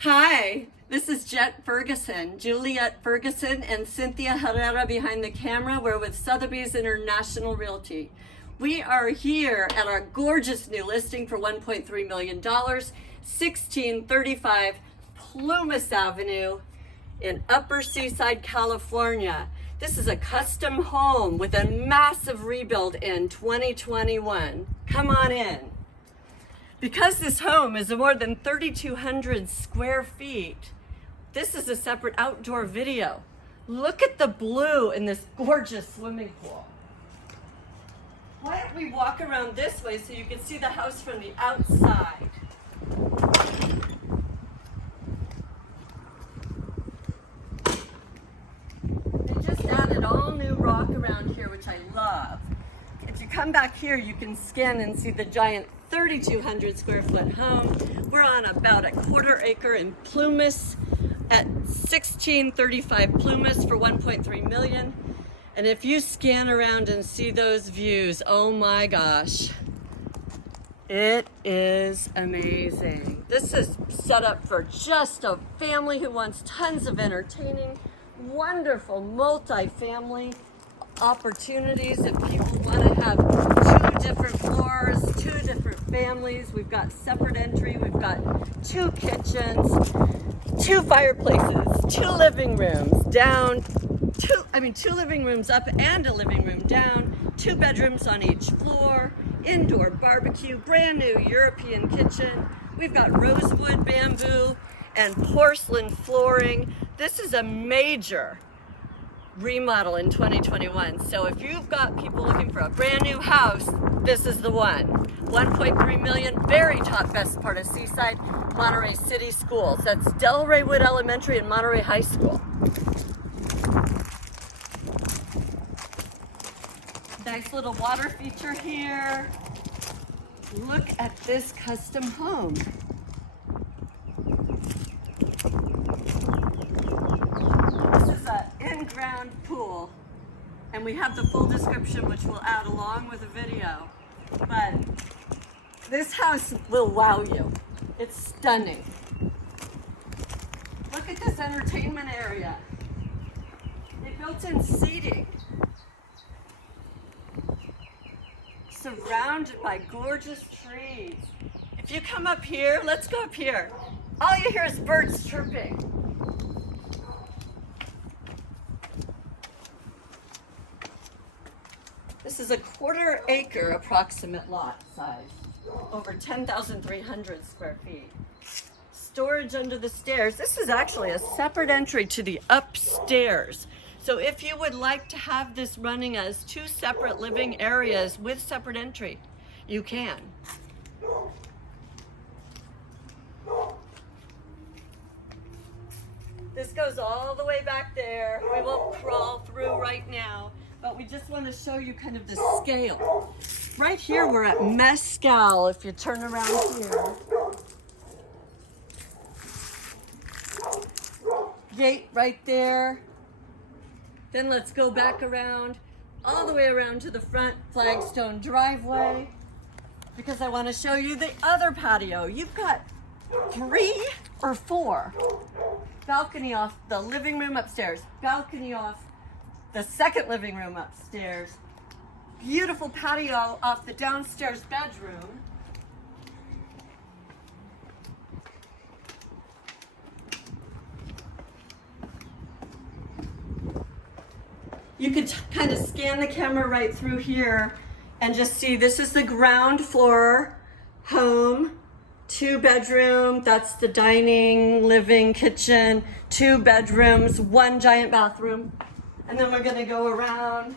Hi, this is Juliet Ferguson and Cynthia Herrera behind the camera. We're with Sotheby's International Realty. We are here at our gorgeous new listing for $1.3 million, 1635 Plumas Avenue in Upper Seaside, California. This is a custom home with a massive rebuild in 2021. Come on in. Because this home is more than 3,200 square feet, this is a separate outdoor video. Look at the blue in this gorgeous swimming pool. Why don't we walk around this way so you can see the house from the outside? They just added all new rock around here, which I love. If you come back here, you can scan and see the giant 3,200 square foot home. We're on about a quarter acre in Plumas at 1635 Plumas for 1.3 million. And if you scan around and see those views, oh my gosh, it is amazing. This is set up for just a family who wants tons of entertaining, wonderful multi-family opportunities. If people want to have two different floors, two different families, we've got separate entry, we've got two kitchens, two fireplaces, two living rooms down, two living rooms up and a living room down, two bedrooms on each floor, indoor barbecue, brand new European kitchen. We've got rosewood, bamboo, and porcelain flooring. This is a major remodel in 2021. So if you've got people looking for a brand new house, this is the one. 1.3 million, very top, best part of Seaside, Monterey City Schools. That's Delray Wood Elementary and Monterey High School. Nice little water feature here. Look at this custom home. In-ground pool, and we have the full description which we'll add along with the video, but this house will wow you. It's stunning. Look at this entertainment area. They built in seating, surrounded by gorgeous trees. If you come up here, let's go up here, all you hear is birds chirping. This is a quarter acre approximate lot size, over 10,300 square feet. Storage under the stairs. This is actually a separate entry to the upstairs. So if you would like to have this running as two separate living areas with separate entry, you can. This goes all the way back there. We won't crawl through right now, but we just want to show you kind of the scale. Right here, we're at Mescal, if you turn around here. Gate right there. Then let's go back around, all the way around to the front flagstone driveway, because I want to show you the other patio. You've got 3 or 4. Balcony off the living room upstairs, balcony off the second living room upstairs, beautiful patio off the downstairs bedroom. You could kind of scan the camera right through here and just see this is the ground floor home. 2 bedroom, that's the dining, living, kitchen, 2 bedrooms, 1 giant bathroom. And then we're gonna go around.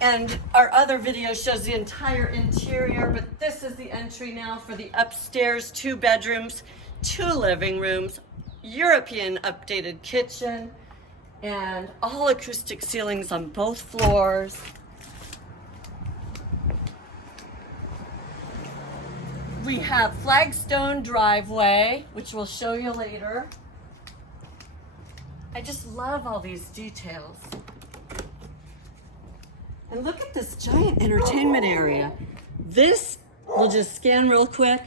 And our other video shows the entire interior, but this is the entry now for the upstairs, 2 bedrooms, 2 living rooms, European updated kitchen, and all acoustic ceilings on both floors. We have flagstone driveway, which we'll show you later. I just love all these details. And look at this giant entertainment area. This, we'll just scan real quick.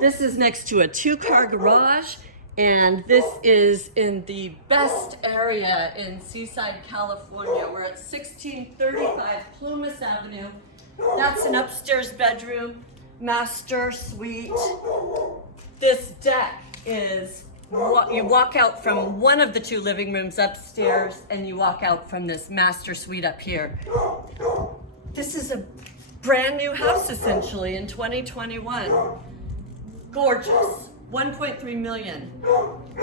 This is next to a 2-car garage, and this is in the best area in Seaside, California. We're at 1635 Plumas Avenue. That's an upstairs bedroom, master suite. This deck is, you walk out from one of the 2 living rooms upstairs, and you walk out from this master suite up here. This is a brand new house essentially in 2021. Gorgeous, 1.3 million.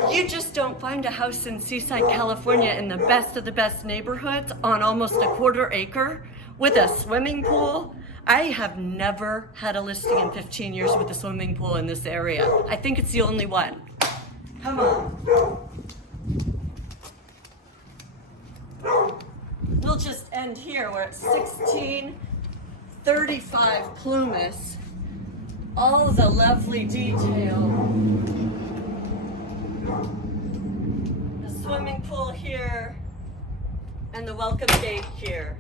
You just don't find a house in Seaside, California in the best of the best neighborhoods on almost a 1/4 acre with a swimming pool. I have never had a listing in 15 years with a swimming pool in this area. I think it's the only one. Come on. We'll just end here. We're at 1635 Plumas. All the lovely detail. The swimming pool here and the welcome gate here.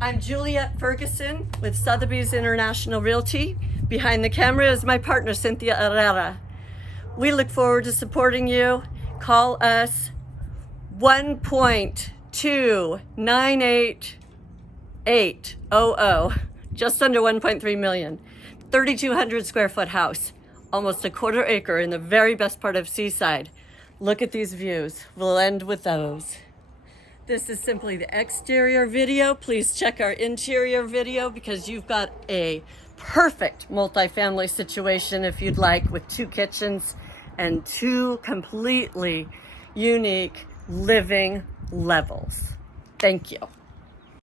I'm Juliet Ferguson with Sotheby's International Realty. Behind the camera is my partner, Cynthia Herrera. We look forward to supporting you. Call us 1.298800, just under 1.3 million. 3,200 square foot house, almost a 1/4 acre in the very best part of Seaside. Look at these views. We'll end with those. This is simply the exterior video. Please check our interior video because you've got a perfect multifamily situation if you'd like, with 2 kitchens and 2 completely unique living levels. Thank you.